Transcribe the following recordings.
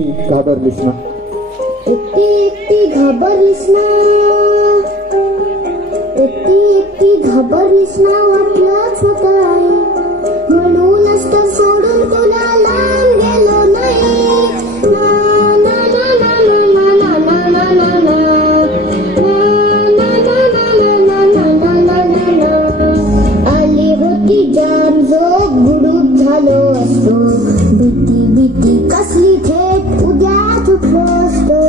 एकटी घाबरलीस ना? एकटी एकटी घाबरलीस ना, एकटी एकटी घाबरलीस ना, वाटलंच होतं आई, म्हणूनच तर सोडून तुला लांब गेलो नाही. ना ना ना ना ना ना ना ना ना ना ना आली होती जाम झोप, गुडूप झालो असतो, भीती भीती कसली थेट उद्याच उठलो असतो.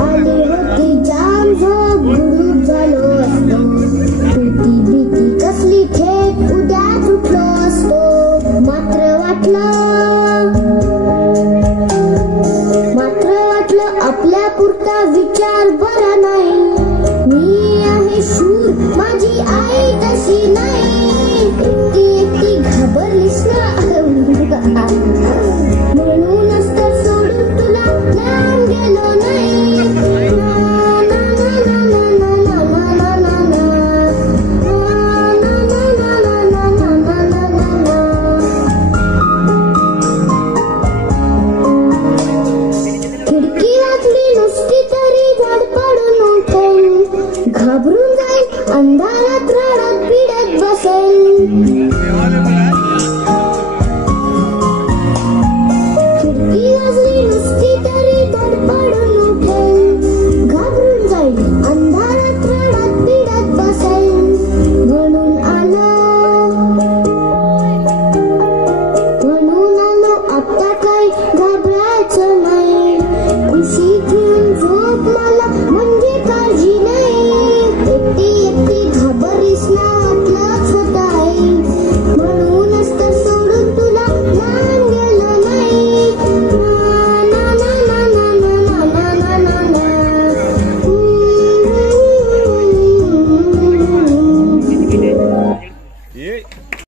आली होती जाम झोप, गुडूप झालो असतो, भीती भीती कसली थेट उद्याच उठलो असतो. मात्र वाटलं आपल्या पुरता विचार बरा नाही. मी आहे शूर, माझी आई